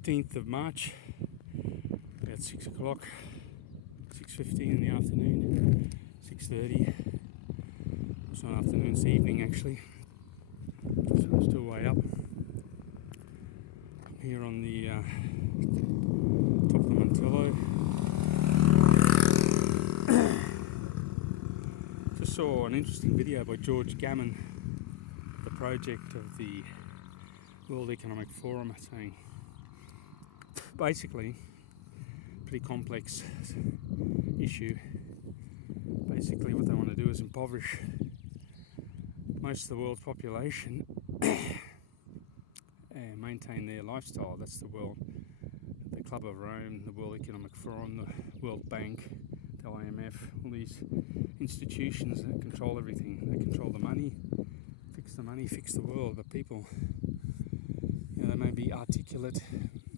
15th of March, about 6 o'clock, 6:15 in the afternoon, 6:30. It's not afternoon, it's evening actually, so I'm still way up. I'm here on the top of the Montello. Just saw an interesting video by George Gammon, the project of the World Economic Forum, saying basically pretty complex issue. Basically what they want to do is impoverish most of the world's population and maintain their lifestyle. That's the Club of Rome, the World Economic Forum, the World Bank, the IMF, all these institutions that control everything. They control the money, fix the world, but people, they may be articulate,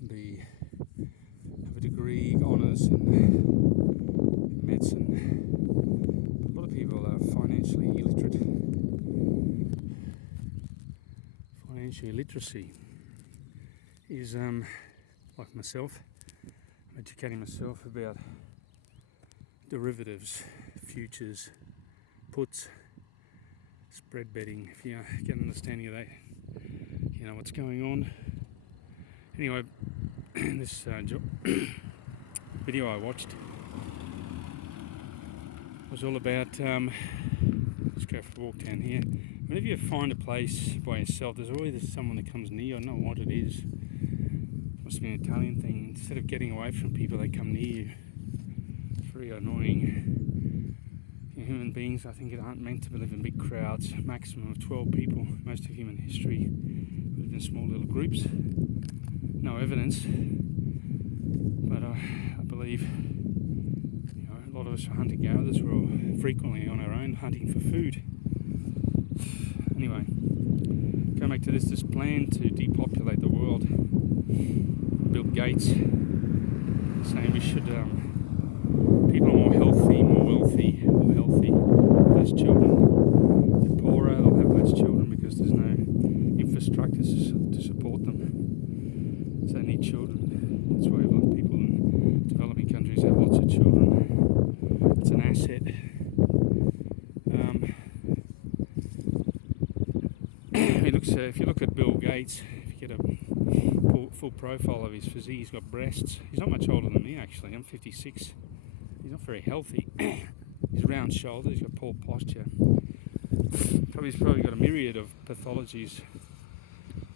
have a degree, honours in medicine. A lot of people are financially illiterate. Financial illiteracy is, like myself, I'm educating myself about derivatives, futures, puts, spread betting. If you get an understanding of that, you know what's going on. Anyway, this video I watched was all about, let's go for a walk down here. Whenever you find a place by yourself, there's always someone that comes near you. I don't know what it is. Must be an Italian thing. Instead of getting away from people, they come near you. It's very annoying. Human beings, I think, aren't meant to live in big crowds. Maximum of 12 people. Most of human history lived in small little groups. No evidence, but I believe a lot of us are hunter-gatherers. We're all frequently on our own hunting for food. Anyway, going back to this plan to depopulate the world. Bill Gates saying we should, people are more healthy, more wealthy, less children. They're poorer, they'll have less children because there's no infrastructure to support them. So they need children. That's why a lot of people in developing countries have lots of children. It's an asset. If you look at Bill Gates, if you get a full profile of his physique, he's got breasts. He's not much older than me actually. I'm 56. He's not very healthy. He's round shoulders. He's got poor posture. He's probably got a myriad of pathologies.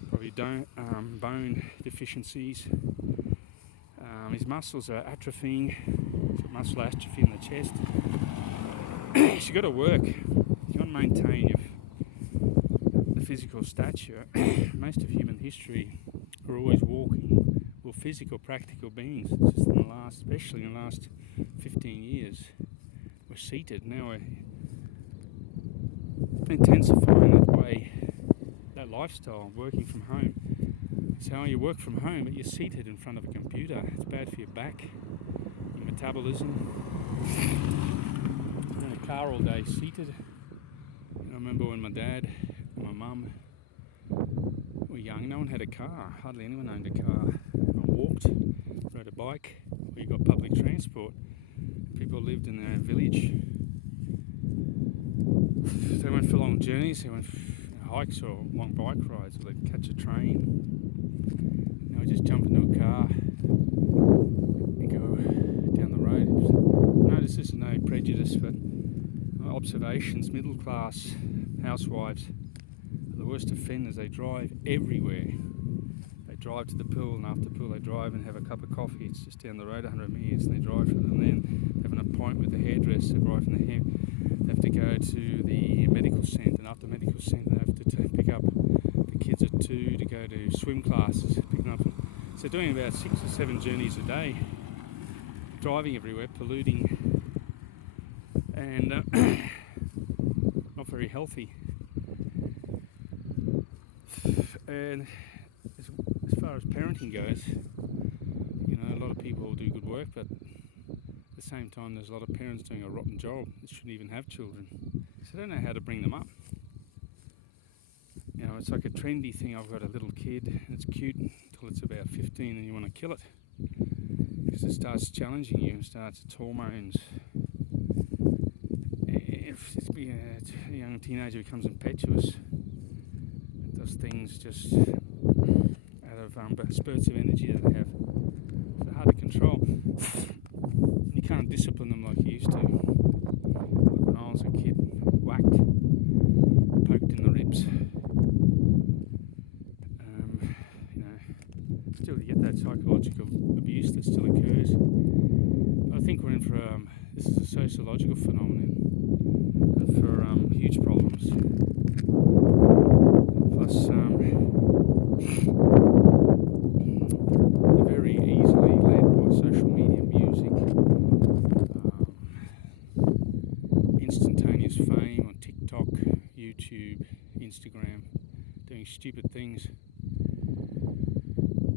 Probably bone deficiencies. His muscles are atrophying. He's got muscle atrophy in the chest. You've got to work. You've got to maintain the physical stature. Most of human history are always walking. We're physical, practical beings. It's just especially in the last 15 years, we're seated. Now we're intensifying that way, that lifestyle, working from home. So you work from home, but you're seated in front of a computer. It's bad for your back, your metabolism. You're in a car all day, seated. I remember when my dad and my mum were young, no one had a car. Hardly anyone owned a car. Everyone walked, rode a bike, or you got public transport. People lived in their own village. They went for long journeys, they went for hikes or long bike rides, or they'd catch a train. Now we just jump into a car and go down the road. Notice this is no prejudice, but observations, middle class housewives are the worst offenders. They drive everywhere. They drive to the pool, and after the pool they drive and have a cup of coffee. It's just down the road 100 metres, and they drive from them. Then they have an appointment with the hairdresser. They drive from the hair. They have to go to the medical centre, and after the medical centre they have to pick up the kids at 2 to go to swim classes. Picking up, so they're doing about 6 or 7 journeys a day, driving everywhere, polluting, and not very healthy. And as far as parenting goes, a lot of people do good work, but at the same time there's a lot of parents doing a rotten job that shouldn't even have children. So they don't know how to bring them up. It's like a trendy thing. I've got a little kid, and it's cute until it's about 15, and you want to kill it because it starts challenging you, starts its hormones. If a young teenager becomes impetuous, it does things just out of spurts of energy that they have. They're hard to control. You can't discipline them like you used to. Like when I was a kid, whacked, poked in the ribs. Still you get that psychological abuse that still occurs. But I think we're in for this is a sociological phenomenon for huge problems. Plus, they're very easily led by social media, music, instantaneous fame on TikTok, YouTube, Instagram, doing stupid things.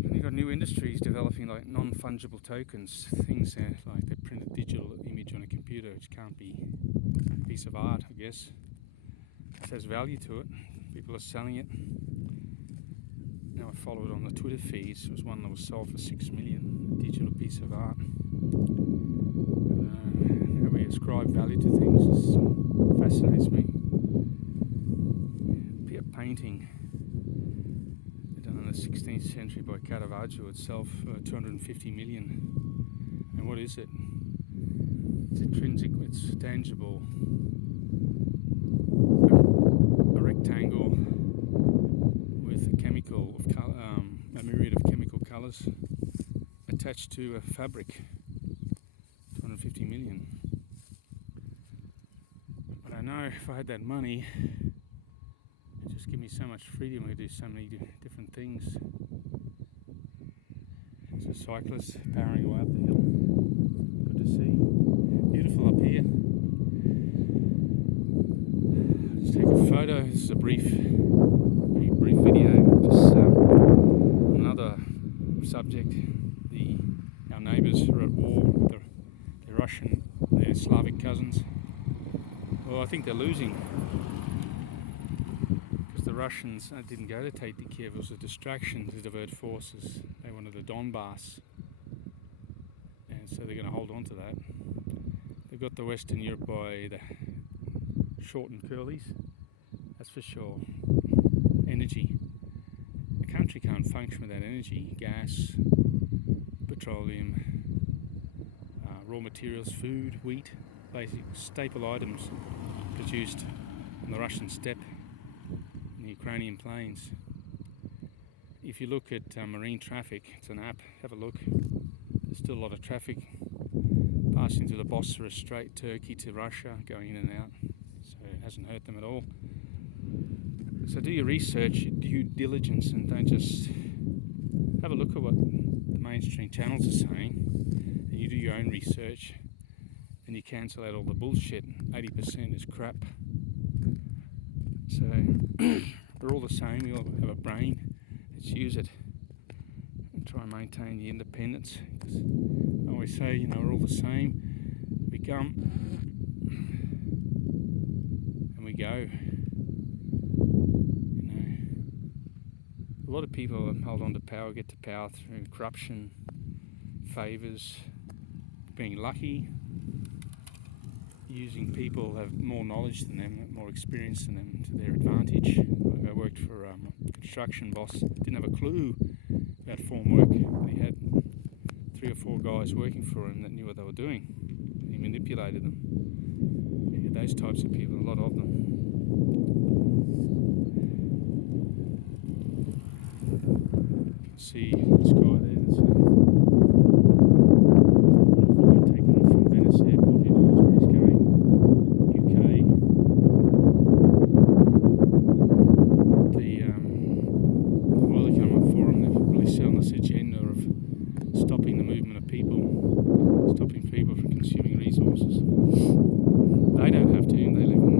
And you've got new industries developing like non-fungible tokens, things like they print a digital image on a computer, which can't be a piece of art, I guess. It has value to it. People are selling it. Now I follow it on the Twitter feeds. It was one that was sold for $6 million, a digital piece of art. How we ascribe value to things fascinates me. A painting done in the 16th century by Caravaggio itself, 250 million. And what is it? It's intrinsic, it's tangible. A rectangle with a chemical of a myriad of chemical colours attached to a fabric. 250 million. But I know if I had that money, it'd just give me so much freedom. I could do so many different things. There's a cyclist powering away up the hill. Good to see. Beautiful up here. Let's take a photo. This is a brief video. Just another subject. Our neighbours are at war with the Russian, their Slavic cousins. Well, I think they're losing because the Russians didn't go to take Kiev. It was a distraction to divert forces. They wanted the Donbass, and so they're going to hold on to that. They've got the Western Europe by the short and curlies, that's for sure. Energy. A country can't function without energy. Gas, petroleum, raw materials, food, wheat, basic staple items produced on the Russian steppe and the Ukrainian plains. If you look at marine traffic, it's an app, have a look. There's still a lot of traffic passing through the Bosphorus Strait, Turkey to Russia, going in and out. So it hasn't hurt them at all. So do your research, your due diligence, and don't just have a look at what the mainstream channels are saying. And you do your own research, and you cancel out all the bullshit. 80% is crap. So we're all the same. We all have a brain. Let's use it and try and maintain the independence. Because I always say, we're all the same. We come and we go. A lot of people hold on to power, get to power through corruption, favours, being lucky, using people who have more knowledge than them, more experience than them to their advantage. Like I worked for a construction boss, didn't have a clue about formwork, but he had 3 or 4 guys working for him that knew what they were doing. He manipulated them. Yeah, those types of people, a lot of them. See the sky there, that's taken off from Venice Airport, who knows where he's going. UK. The World Economic Forum, they've really set on this agenda of stopping the movement of people, stopping people from consuming resources. They don't have to, they live in,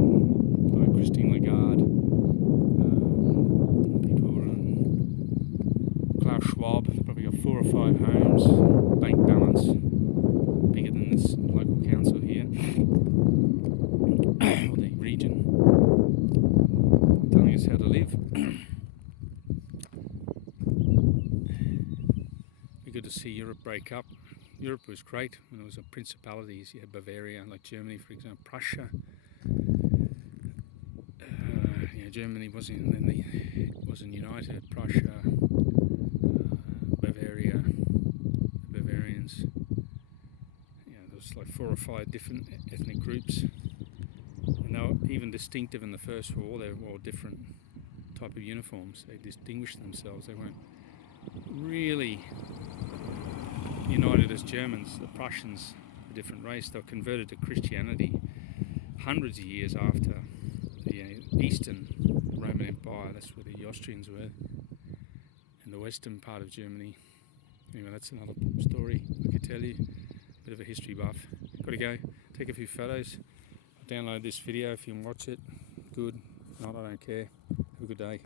like Christine Lagarde, Klaus Schwab, probably got 4 or 5 homes, bank balance, bigger than this local council here, or the region, telling us how to live. good to see Europe break up. Europe was great when it was a principalities. You had Bavaria, like Germany, for example, Prussia. Germany wasn't united. Prussia, Bavaria, the Bavarians. There was like 4 or 5 different ethnic groups, and they were even distinctive in the First War. They wore different type of uniforms. They distinguished themselves. They weren't really united as Germans. The Prussians, a different race. They were converted to Christianity hundreds of years after the Eastern Roman Empire. That's where the Austrians were, and the western part of Germany. Anyway, that's another story I could tell you. Bit of a history buff. Got to go take a few photos. I'll download this video if you can watch it. Good. If not, I don't care. Have a good day.